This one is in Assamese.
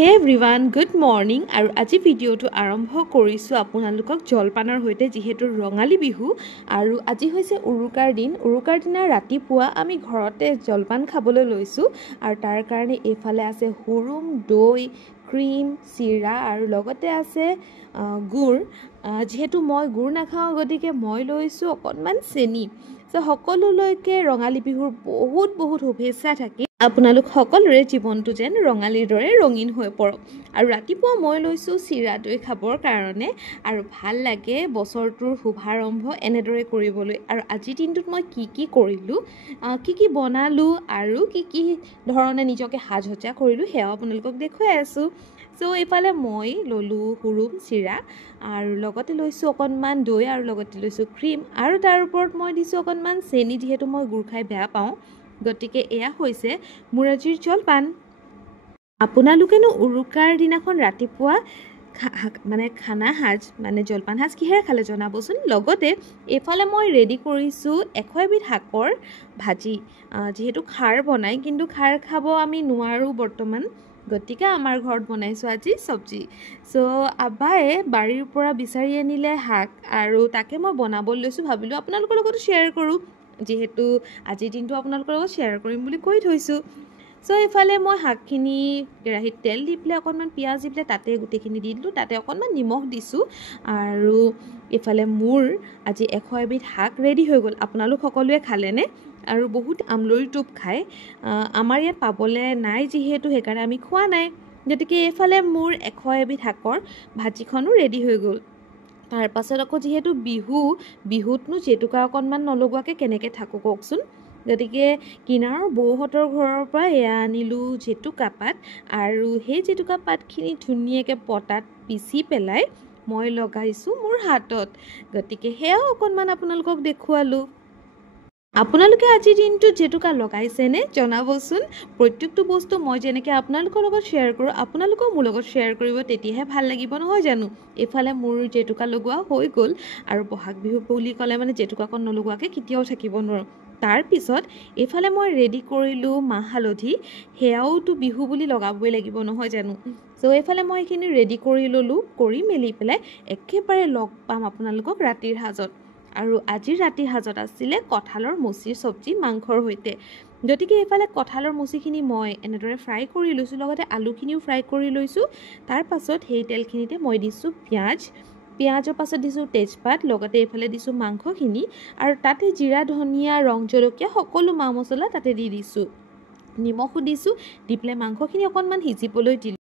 হে এভৰিৱান গুড মৰ্নিং আৰু আজি ভিডিঅ'টো আৰম্ভ কৰিছোঁ আপোনালোকক জলপানৰ সৈতে যিহেতু ৰঙালী বিহু আৰু আজি হৈছে উৰুকাৰ দিন উৰুকাৰ দিনা ৰাতিপুৱা আমি ঘৰতে জলপান খাবলৈ লৈছোঁ আৰু তাৰ কাৰণে এইফালে আছে হুৰুম দৈ ক্ৰীম চিৰা আৰু লগতে আছে গুড় যেহেতু মই গুড় নাখাওঁ গতিকে মই লৈছোঁ অকণমান চেনি সকলোলৈকে ৰঙালী বিহুৰ বহুত শুভেচ্ছা থাকি আপোনালোক সকলোৰে জীৱনটো যেন ৰঙালীৰ দৰে ৰঙীন হৈ পৰক আৰু ৰাতিপুৱা মই লৈছোঁ চিৰা দৈ খাবৰ কাৰণে আৰু ভাল লাগে বছৰটোৰ শুভাৰম্ভ এনেদৰে কৰিবলৈ আৰু আজিৰ দিনটোত মই কি কৰিলোঁ কি বনালোঁ আৰু কি ধৰণে নিজকে সাজসজ্জা কৰিলোঁ সেয়াও আপোনালোকক দেখুৱাই আছোঁ এইফালে মই ল'লোঁ হুৰুম চিৰা আৰু লগতে লৈছোঁ অকণমান দৈ আৰু লগতে লৈছোঁ ক্ৰীম আৰু তাৰ ওপৰত মই দিছোঁ অকণমান চেনি যিহেতু মই গুড় খাই বেয়া পাওঁ গতিকে এয়া হৈছে মোৰ আজিৰ জলপান আপোনালোকেনো উৰুকাৰ দিনাখন ৰাতিপুৱা খানা সাজ জলপান সাজ কিহেৰে খালে জনাবচোন লগতে এইফালে মই ৰেডি কৰিছোঁ 100 এবিধ শাকৰ ভাজি যিহেতু খাৰ বনাই কিন্তু খাৰ খাব আমি নোৱাৰোঁ বৰ্তমান গতিকে আমাৰ ঘৰত বনাইছোঁ আজি চব্জি আব্বায়ে বাৰীৰ পৰা বিচাৰি আনিলে শাক আৰু তাকে মই বনাবলৈ লৈছোঁ ভাবিলোঁ আপোনালোকৰ লগতো শ্বেয়াৰ কৰোঁ যেহেতু আজিৰ দিনটো আপোনালোকৰ লগত শ্বেয়াৰ কৰিম বুলি কৈ থৈছোঁ এইফালে মই শাকখিনি কেৰাহীত তেল দি পেলাই অকণমান পিঁয়াজ দি পেলাই তাতে গোটেইখিনি দি দিলোঁ তাতে অকণমান নিমখ দিছোঁ আৰু এইফালে মোৰ আজি 100 এবিধ শাক ৰেডি হৈ গ'ল আপোনালোক সকলোৱে খালেনে আৰু বহুত আমলৰি টোপ খায় আমাৰ ইয়াত পাবলৈ নাই যিহেতু সেইকাৰণে আমি খোৱা নাই গতিকে এইফালে মোৰ 100 এবিধ শাকৰ ভাজিখনো ৰেডি হৈ গ'ল তাৰ পাছত আকৌ যিহেতু বিহুতনো জেতুকা অকণমান নলগোৱাকৈ কেনেকৈ থাকোঁ কওকচোন গতিকে কিনাৰৰ বৌহঁতৰ ঘৰৰ পৰা এয়া আনিলোঁ জেতুকা পাত আৰু সেই জেতুকা পাতখিনি ধুনীয়াকৈ পটাত পিচি পেলাই মই লগাইছোঁ মোৰ হাতত গতিকে সেয়াও অকণমান আপোনালোকক দেখুৱালোঁ আপোনালোকে আজিৰ দিনটোত জেতুকা লগাইছেনে জনাবচোন প্ৰত্যেকটো বস্তু মই যেনেকৈ আপোনালোকৰ লগত শ্বেয়াৰ কৰোঁ আপোনালোকেও মোৰ লগত শ্বেয়াৰ কৰিব তেতিয়াহে ভাল লাগিব নহয় জানো এইফালে মোৰ জেতুকা লগোৱা হৈ গ'ল আৰু বহাগ বিহু বুলি ক'লে জেতুকাকণ নলগোৱাকৈ কেতিয়াও থাকিব নোৱাৰোঁ তাৰপিছত এইফালে মই ৰেডি কৰিলোঁ মাহ হালধি সেয়াওতো বিহু বুলি লগাবই লাগিব নহয় জানো এইফালে মই এইখিনি ৰেডি কৰি ল'লোঁ কৰি মেলি পেলাই একেবাৰে লগ পাম আপোনালোকক ৰাতিৰ সাজত আৰু আজিৰ ৰাতিৰ সাজত আছিলে কঁঠালৰ মুচিৰ চব্জি মাংসৰ সৈতে গতিকে এইফালে কঁঠালৰ মুচিখিনি মই এনেদৰে ফ্ৰাই কৰি লৈছোঁ লগতে আলুখিনিও ফ্ৰাই কৰি লৈছোঁ তাৰ পাছত সেই তেলখিনিতে মই দিছোঁ পিঁয়াজৰ পাছত দিছোঁ তেজপাত লগতে এইফালে দিছোঁ মাংসখিনি আৰু তাতে জিৰা ধনিয়া ৰং জলকীয়া সকলো মা মছলা তাতে দি দিছোঁ নিমখো দিছোঁ দি পেলাই মাংসখিনি অকণমান সিজিবলৈ দিলোঁ